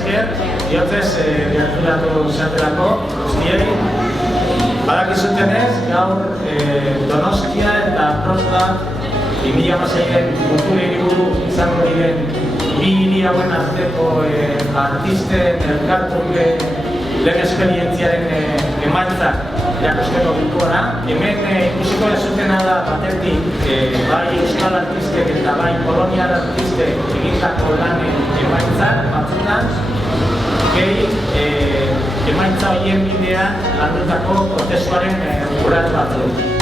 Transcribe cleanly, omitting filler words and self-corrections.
esker, bihotzez gerturatu zatelako guztiei. Badakizutenez, gaur Donostia eta Prosta 2016-en kultura hiriburu izango diren bi hiri hauen arteko artisten elkartruke lehen esperientziaren emaitzak erakusteko bilkura. Hemen ikusiko dezutena da batetik bai euskal artistek eta bai kolonial artistek egindako lanen emaitzak batzutan, emaitza horien bidean landutako prozesuaren urrats batzuk.